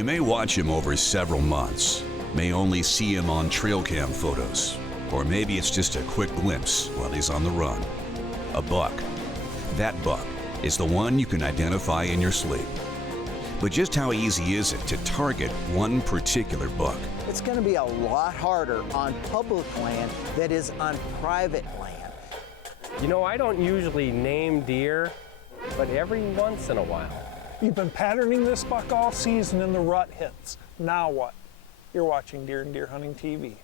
You may watch him over several months, may only see him on trail cam photos, or maybe it's just a quick glimpse while he's on the run. A buck. That buck is the one you can identify in your sleep. But just how easy is it to target one particular buck? It's going to be a lot harder on public land that is on private land. You know, I don't usually name deer, but every once in a while. You've been patterning this buck all season and the rut hits. Now what? You're watching Deer and Deer Hunting TV.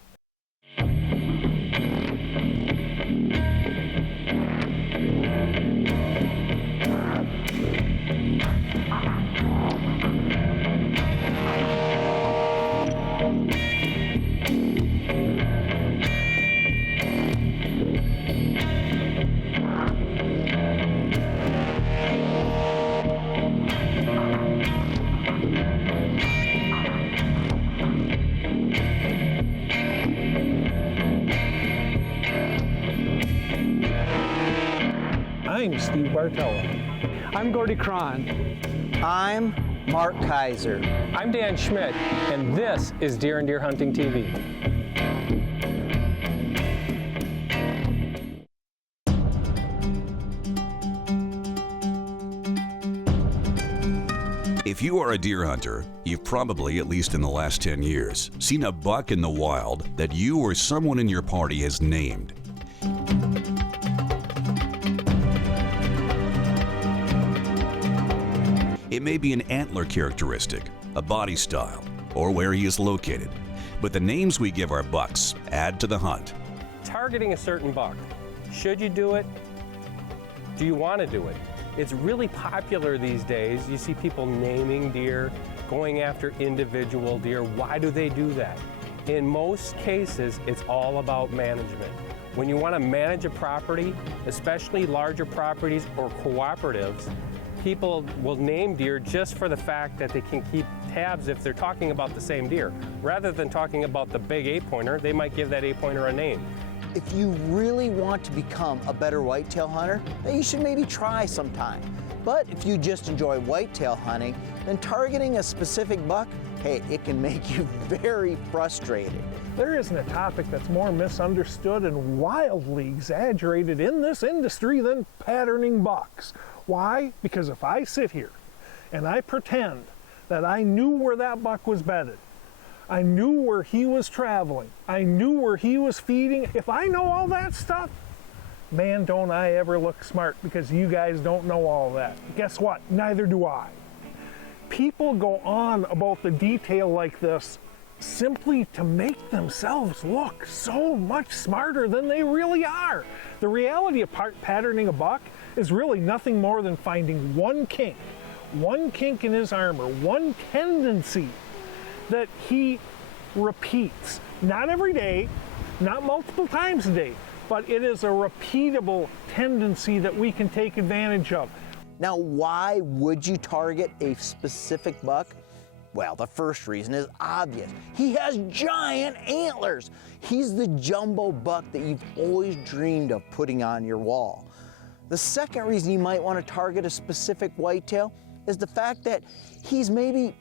I'm Steve Bartella. I'm Gordy Cron. I'm Mark Kaiser. I'm Dan Schmidt, and this is Deer and Deer Hunting TV. If you are a deer hunter, you've probably, at least in the last 10 years, seen a buck in the wild that you or someone in your party has named. It may be an antler characteristic, a body style, or where he is located. But the names we give our bucks add to the hunt. Targeting a certain buck. Should you do it? Do you want to do it? It's really popular these days. You see people naming deer, going after individual deer. Why do they do that? In most cases, it's all about management. When you want to manage a property, especially larger properties or cooperatives, people will name deer just for the fact that they can keep tabs if they're talking about the same deer. Rather than talking about the big 8-pointer, they might give that 8-pointer a name. If you really want to become a better whitetail hunter, then you should maybe try sometime. But if you just enjoy whitetail hunting, then targeting a specific buck, hey, it can make you very frustrated. There isn't a topic that's more misunderstood and wildly exaggerated in this industry than patterning bucks. Why? Because if I sit here and I pretend that I knew where that buck was bedded, I knew where he was traveling, I knew where he was feeding, if I know all that stuff, man, don't I ever look smart, because you guys don't know all that. Guess what? Neither do I. People go on about the detail like this simply to make themselves look so much smarter than they really are. The reality of patterning a buck is really nothing more than finding one kink in his armor, one tendency that he repeats. Not every day, not multiple times a day, but it is a repeatable tendency that we can take advantage of. Now, why would you target a specific buck? Well, the first reason is obvious. He has giant antlers. He's the jumbo buck that you've always dreamed of putting on your wall. The second reason you might want to target a specific whitetail is the fact that he's maybe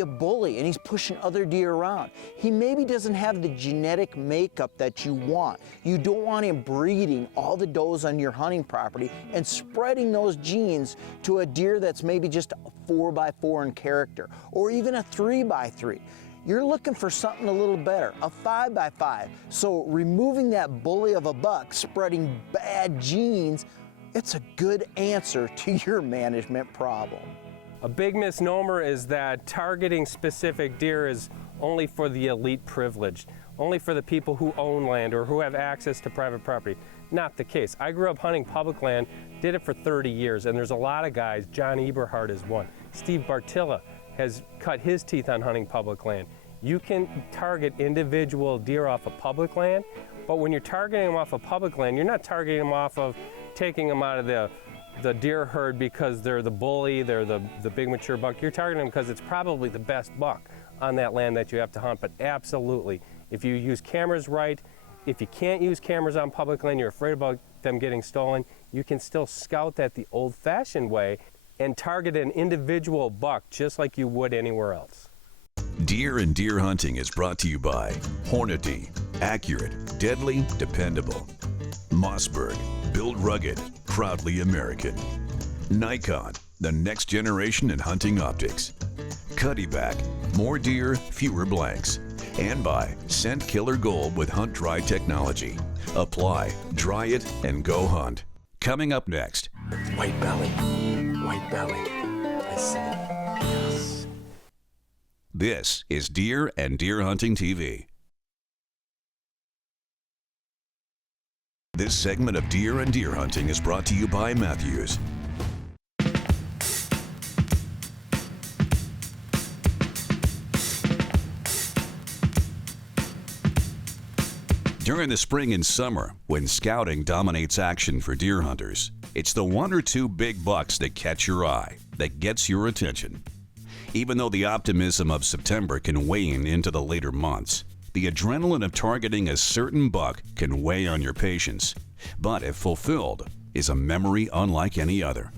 a bully and he's pushing other deer around. He maybe doesn't have the genetic makeup that you want. You don't want him breeding all the does on your hunting property and spreading those genes to a deer that's maybe just a 4x4 in character, or even a 3x3. You're looking for something a little better, a 5x5. So removing that bully of a buck, spreading bad genes, it's a good answer to your management problem. A big misnomer is that targeting specific deer is only for the elite privileged, only for the people who own land or who have access to private property. Not the case. I grew up hunting public land, did it for 30 years, and there's a lot of guys. John Eberhard is one. Steve Bartilla has cut his teeth on hunting public land. You can target individual deer off of public land, but when you're targeting them off of public land, you're not targeting them off of taking them out of the deer herd because they're the bully, they're the big mature buck. You're targeting them because it's probably the best buck on that land that you have to hunt. But absolutely, if you use cameras right, if you can't use cameras on public land, you're afraid about them getting stolen, you can still scout that the old-fashioned way and target an individual buck just like you would anywhere else. Deer and Deer Hunting is brought to you by Hornady, accurate, deadly, dependable. Mossberg, built rugged, proudly American. Nikon, the next generation in hunting optics. Cuddyback, more deer, fewer blanks. And by Scent Killer Gold with Hunt Dry technology. Apply, dry it, and go hunt. Coming up next. White belly. White belly. I said yes. This is Deer and Deer Hunting TV. This segment of Deer and Deer Hunting is brought to you by Mathews. During the spring and summer, when scouting dominates action for deer hunters, it's the one or two big bucks that catch your eye, that gets your attention. Even though the optimism of September can wane into the later months, the adrenaline of targeting a certain buck can weigh on your patience, but if fulfilled, is a memory unlike any other.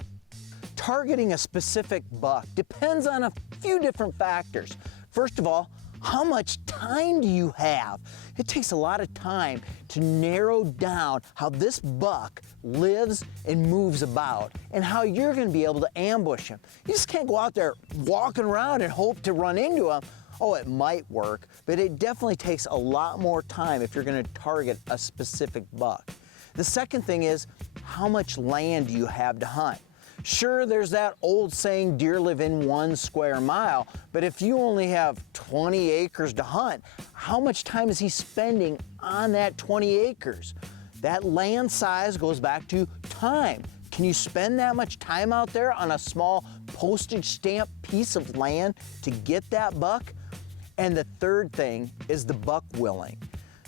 Targeting a specific buck depends on a few different factors. First of all, how much time do you have? It takes a lot of time to narrow down how this buck lives and moves about and how you're going to be able to ambush him. You just can't go out there walking around and hope to run into him. Oh, it might work, but it definitely takes a lot more time if you're going to target a specific buck. The second thing is, how much land do you have to hunt? Sure, there's that old saying, deer live in 1 square mile, but if you only have 20 acres to hunt, how much time is he spending on that 20 acres? That land size goes back to time. Can you spend that much time out there on a small postage stamp piece of land to get that buck? And the third thing is the buck willing.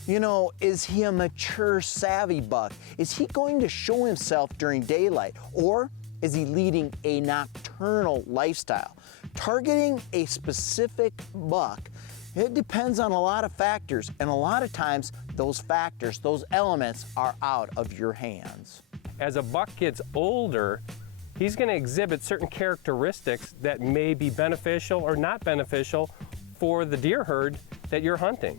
You know, is he a mature, savvy buck? Is he going to show himself during daylight? Or is he leading a nocturnal lifestyle? Targeting a specific buck, it depends on a lot of factors, and a lot of times those factors, those elements are out of your hands. As a buck gets older, he's going to exhibit certain characteristics that may be beneficial or not beneficial for the deer herd that you're hunting.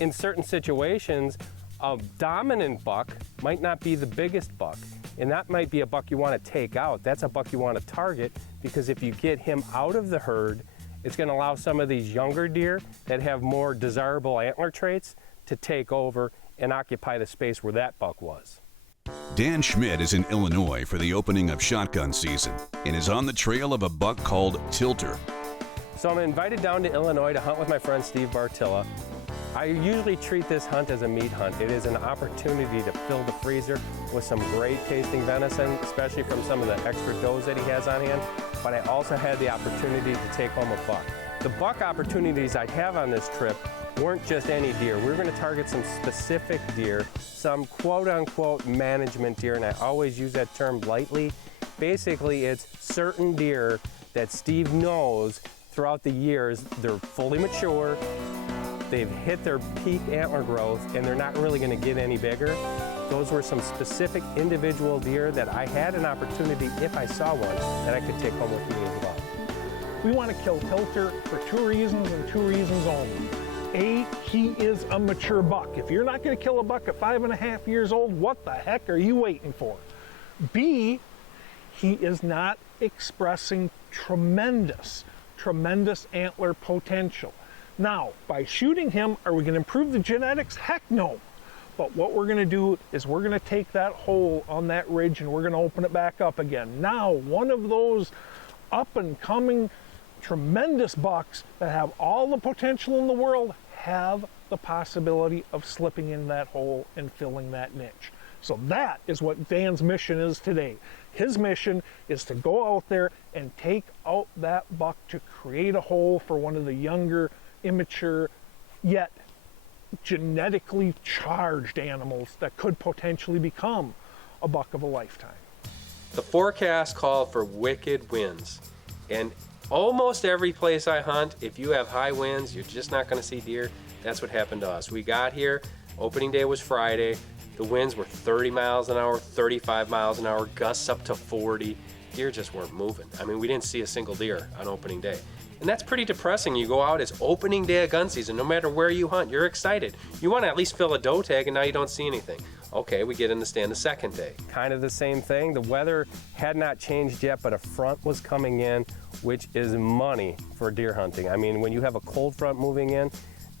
In certain situations, a dominant buck might not be the biggest buck, and that might be a buck you want to take out. That's a buck you want to target, because if you get him out of the herd, it's going to allow some of these younger deer that have more desirable antler traits to take over and occupy the space where that buck was. Dan Schmidt is in Illinois for the opening of shotgun season and is on the trail of a buck called Tilter. So I'm invited down to Illinois to hunt with my friend Steve Bartilla. I usually treat this hunt as a meat hunt. It is an opportunity to fill the freezer with some great tasting venison, especially from some of the extra does that he has on hand, but I also had the opportunity to take home a buck. The buck opportunities I have on this trip weren't just any deer. We were going to target some specific deer, some quote-unquote management deer, and I always use that term lightly. Basically, it's certain deer that Steve knows throughout the years they're fully mature, they've hit their peak antler growth, and they're not really going to get any bigger. Those were some specific individual deer that I had an opportunity, if I saw one, that I could take home with me as well. We want to kill Tilter for 2 reasons and 2 reasons only. A, he is a mature buck. If you're not going to kill a buck at 5.5 years old, what the heck are you waiting for? B, he is not expressing tremendous antler potential. Now, by shooting him, are we going to improve the genetics? Heck no. But what we're going to do is we're going to take that hole on that ridge and we're going to open it back up again. Now, one of those up and coming tremendous bucks that have all the potential in the world have the possibility of slipping in that hole and filling that niche. So that is what Dan's mission is today. His mission is to go out there and take out that buck to create a hole for one of the younger, immature, yet genetically charged animals that could potentially become a buck of a lifetime. The forecast called for wicked winds, and almost every place I hunt, if you have high winds, you're just not going to see deer. That's what happened to us. We got here, opening day was Friday, the winds were 30 miles an hour, 35 miles an hour, gusts up to 40. Deer just weren't moving. I mean, we didn't see a single deer on opening day. And that's pretty depressing. You go out, it's opening day of gun season. No matter where you hunt, you're excited. You want to at least fill a doe tag, and now you don't see anything. Okay, we get in the stand the second day. Kind of the same thing. The weather had not changed yet, but a front was coming in, which is money for deer hunting. I mean, when you have a cold front moving in,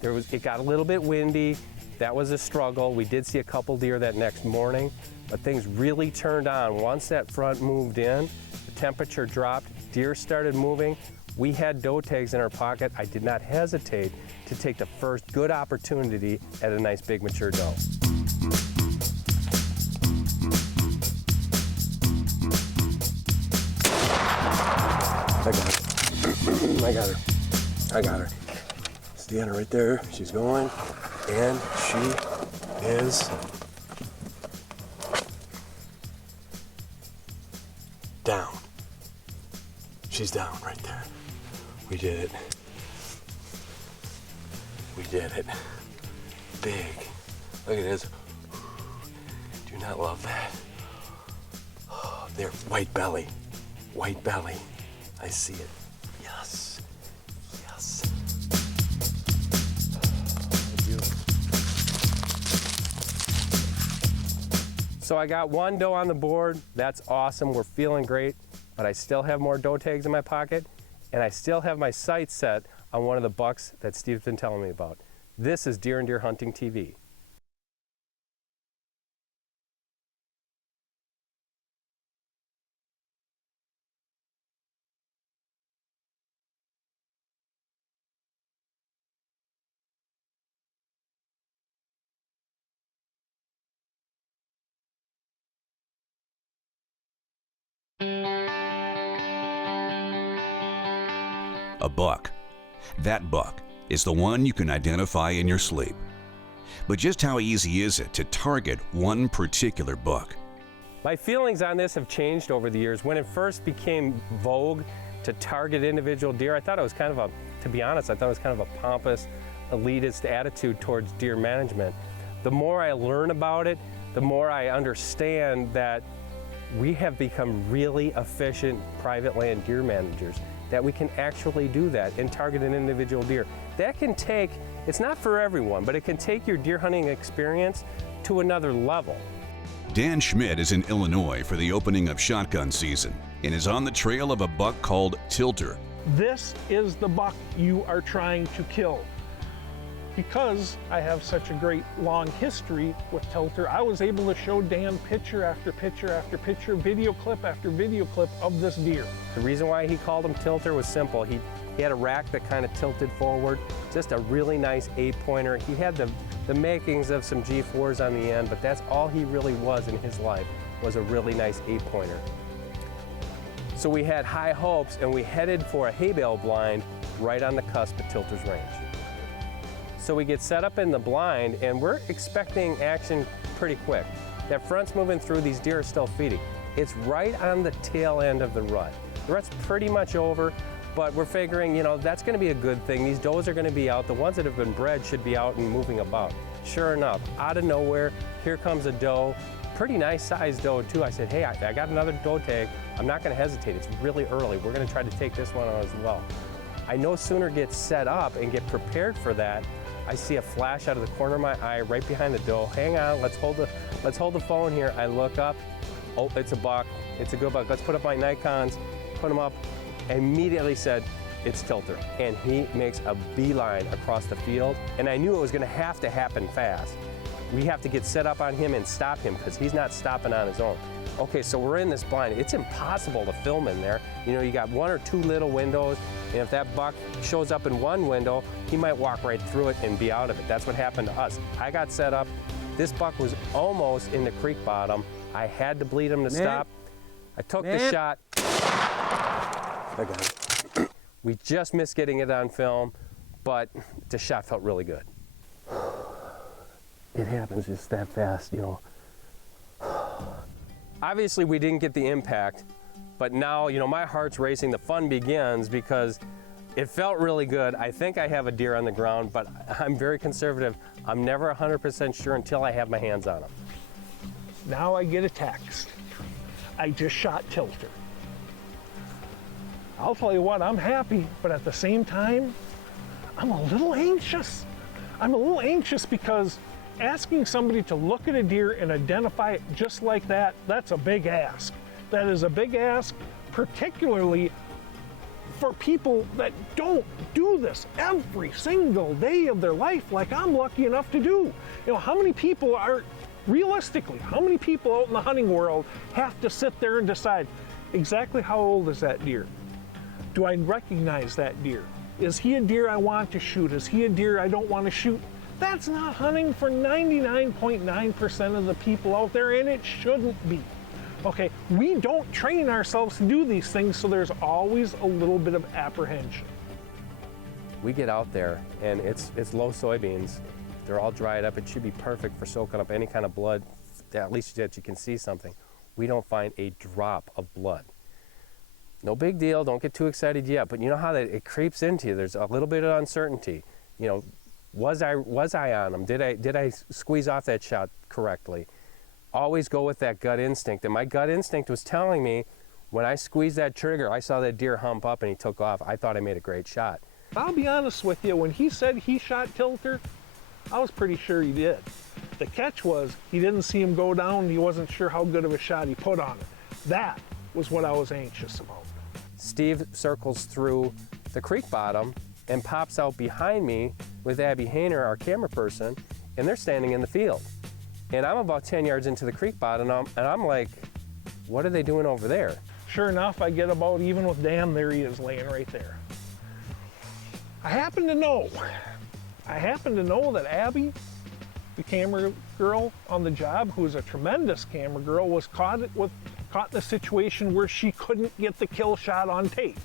it got a little bit windy. That was a struggle. We did see a couple deer that next morning, but things really turned on. Once that front moved in, the temperature dropped, deer started moving. We had doe tags in our pocket. I did not hesitate to take the first good opportunity at a nice big mature doe. I got her. I got her. I got her. Stand right there. She's going. And she is down. She's down right there. We did it. We did it. Big. Look at this. Do you not love that? Oh, there, white belly. White belly. I see it. Yes. Yes. So I got one doe on the board. That's awesome. We're feeling great, but I still have more doe tags in my pocket, and I still have my sights set on one of the bucks that Steve's been telling me about. This is Deer and Deer Hunting TV. A buck. That buck is the one you can identify in your sleep. But just how easy is it to target one particular buck? My feelings on this have changed over the years. When it first became vogue to target individual deer, I thought it was kind of to be honest, I thought it was kind of a pompous, elitist attitude towards deer management. The more I learn about it, the more I understand that we have become really efficient private land deer managers, that we can actually do that and target an individual deer. That can take, it's not for everyone, but it can take your deer hunting experience to another level. Dan Schmidt is in Illinois for the opening of shotgun season and is on the trail of a buck called Tilter. This is the buck you are trying to kill. Because I have such a great long history with Tilter, I was able to show Dan picture after picture after picture, video clip after video clip of this deer. The reason why he called him Tilter was simple. He had a rack that kind of tilted forward, just a really nice 8-pointer. He had the makings of some G4s on the end, but that's all he really was in his life, was a really nice 8-pointer. So we had high hopes, and we headed for a hay bale blind right on the cusp of Tilter's range. So we get set up in the blind, and we're expecting action pretty quick. That front's moving through, these deer are still feeding. It's right on the tail end of the rut. The rut's pretty much over, but we're figuring, you know, that's gonna be a good thing. These does are gonna be out. The ones that have been bred should be out and moving about. Sure enough, out of nowhere, here comes a doe, pretty nice sized doe too. I said, hey, I got another doe tag. I'm not gonna hesitate, it's really early. We're gonna try to take this one on as well. I no sooner get set up and get prepared for that, I see a flash out of the corner of my eye right behind the doe. Hang on, let's hold the phone here. I look up, oh, it's a buck, it's a good buck. Let's put up my Nikons, put them up. I immediately said, it's Tilter. And he makes a beeline across the field. And I knew it was gonna have to happen fast. We have to get set up on him and stop him because he's not stopping on his own. Okay, so we're in this blind. It's impossible to film in there. You know, you got 1 or 2 little windows, and if that buck shows up in one window, he might walk right through it and be out of it. That's what happened to us. I got set up. This buck was almost in the creek bottom. I had to bleed him to stop. I took the shot. I got it. We just missed getting it on film, but the shot felt really good. It happens just that fast, you know. Obviously, we didn't get the impact, but now, you know, my heart's racing. The fun begins because it felt really good. I think I have a deer on the ground, but I'm very conservative. I'm never 100% sure until I have my hands on him. Now I get a text. I just shot Tilter. I'll tell you what, I'm happy, but at the same time, I'm a little anxious. I'm a little anxious because asking somebody to look at a deer and identify it just like that, that's a big ask. That is a big ask, particularly for people that don't do this every single day of their life like I'm lucky enough to do. You know, how many people are, realistically, how many people out in the hunting world have to sit there and decide exactly how old is that deer? Do I recognize that deer? Is he a deer I want to shoot? Is he a deer I don't want to shoot? That's not hunting for 99.9% of the people out there, and it shouldn't be. Okay, we don't train ourselves to do these things, so there's always a little bit of apprehension. We get out there and it's low soybeans. They're all dried up. It should be perfect for soaking up any kind of blood, at least that you can see something. We don't find a drop of blood. No big deal, don't get too excited yet, but you know how that it creeps into you. There's a little bit of uncertainty. You know, was I on them? Did I squeeze off that shot correctly? Always go with that gut instinct, and my gut instinct was telling me when I squeezed that trigger, I saw that deer hump up and he took off. I thought I made a great shot. I'll be honest with you, when he said he shot Tilter, I was pretty sure he did. The catch was he didn't see him go down and he wasn't sure how good of a shot he put on it. That was what I was anxious about. Steve circles through the creek bottom and pops out behind me with Abby Hayner, our camera person, and they're standing in the field. And I'm about 10 yards into the creek bottom, and I'm like, what are they doing over there? Sure enough, I get about even with Dan. There he is laying right there. I happen to know that Abby, the camera girl on the job, who's a tremendous camera girl, was caught in a situation where she couldn't get the kill shot on tape.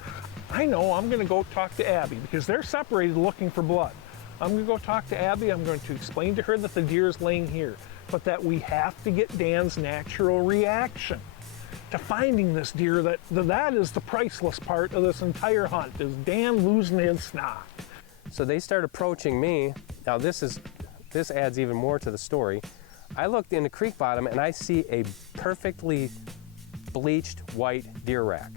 I know I'm gonna go talk to Abby because they're separated looking for blood. I'm gonna go talk to Abby. I'm going to explain to her that the deer is laying here, but that we have to get Dan's natural reaction to finding this deer. That is the priceless part of this entire hunt, is Dan losing his snot. So they start approaching me. Now this adds even more to the story. I looked in the creek bottom and I see a perfectly bleached white deer rack.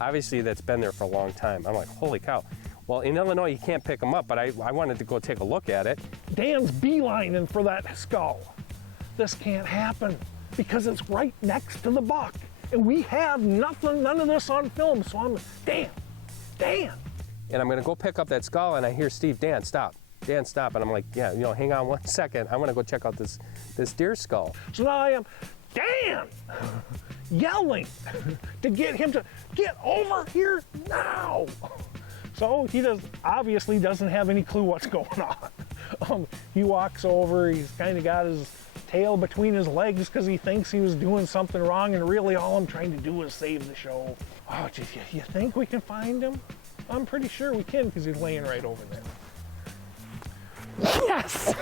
Obviously that's been there for a long time. I'm like, holy cow. Well, in Illinois you can't pick them up, but I wanted to go take a look at it. Dan's beelining for that skull. This can't happen because it's right next to the buck. And we have none of this on film, so I'm, Dan. And I'm gonna go pick up that skull and I hear Steve, Dan, stop. And I'm like, yeah, you know, hang on 1 second. I wanna go check out this deer skull. So now I am, Dan, yelling to get him to get over here now. So he obviously doesn't have any clue what's going on. He walks over, he's kind of got his tail between his legs because he thinks he was doing something wrong, and really all I'm trying to do is save the show. Oh, you think we can find him? I'm pretty sure we can because he's laying right over there. Yes!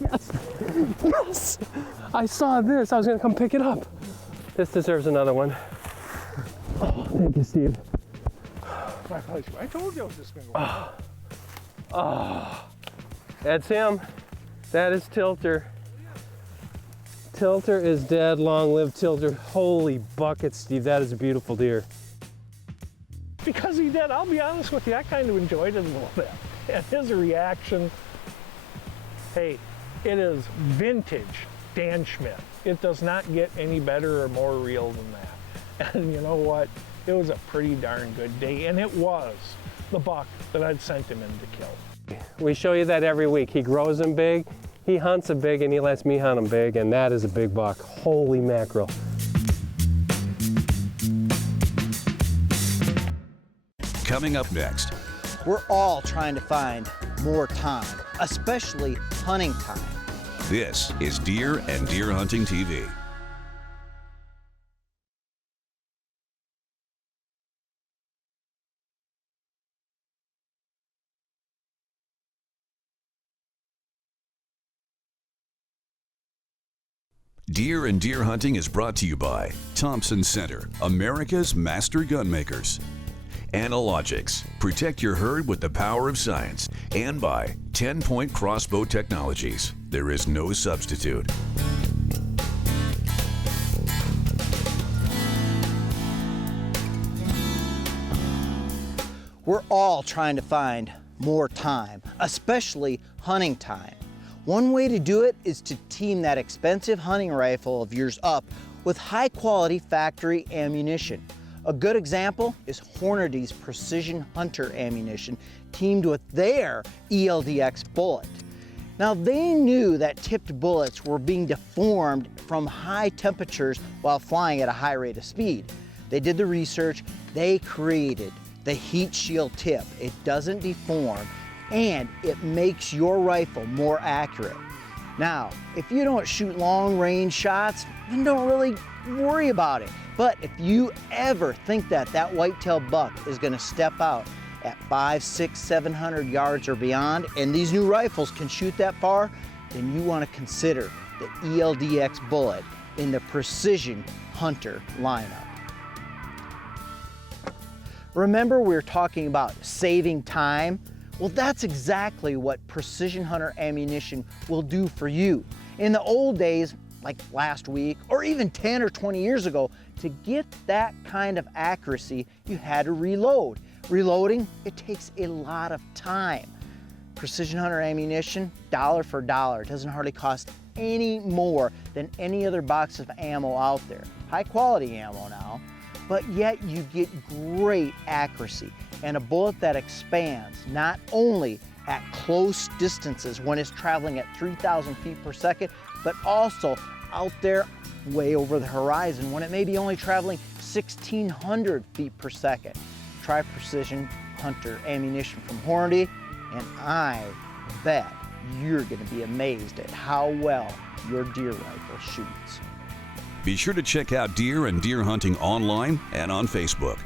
Yes! I saw this, I was gonna come pick it up. This deserves another one. Oh, thank you, Steve. I told you I was just gonna go. Oh, that's him. That is Tilter. Tilter is dead. Long live Tilter. Holy buckets, Steve. That is a beautiful deer. Because he did, I'll be honest with you, I kind of enjoyed it a little bit. And his reaction, hey, it is vintage Dan Schmidt. It does not get any better or more real than that. And you know what? It was a pretty darn good day, and it was the buck that I'd sent him in to kill. We show you that every week. He grows them big, he hunts them big, and he lets me hunt them big, and that is a big buck. Holy mackerel. Coming up next, We're all trying to find more time, especially hunting time. this is Deer and Deer Hunting TV. Deer and Deer Hunting is brought to you by Thompson Center, America's master gunmakers. Analogics, protect your herd with the power of science. And by 10-Point Crossbow Technologies. There is no substitute. We're all trying to find more time, especially hunting time. One way to do it is to team that expensive hunting rifle of yours up with high quality factory ammunition. A good example is Hornady's Precision Hunter ammunition teamed with their ELDX bullet. Now they knew that tipped bullets were being deformed from high temperatures while flying at a high rate of speed. They did the research, they created the heat shield tip. It doesn't deform and it makes your rifle more accurate. Now, if you don't shoot long range shots, then don't really worry about it. But if you ever think that that whitetail buck is gonna step out at 500, 600, 700 yards or beyond, and these new rifles can shoot that far, then you wanna consider the ELDX bullet in the Precision Hunter lineup. Remember we were talking about saving time? Well, that's exactly what Precision Hunter ammunition will do for you. In the old days, like last week, or even 10 or 20 years ago, to get that kind of accuracy, you had to reload. Reloading, it takes a lot of time. Precision Hunter ammunition, dollar for dollar. It doesn't hardly cost any more than any other box of ammo out there. High quality ammo now, but yet you get great accuracy and a bullet that expands not only at close distances when it's traveling at 3,000 feet per second, but also out there way over the horizon when it may be only traveling 1,600 feet per second. Try Precision Hunter ammunition from Hornady, and I bet you're gonna be amazed at how well your deer rifle shoots. Be sure to check out deer and deer hunting online and on Facebook.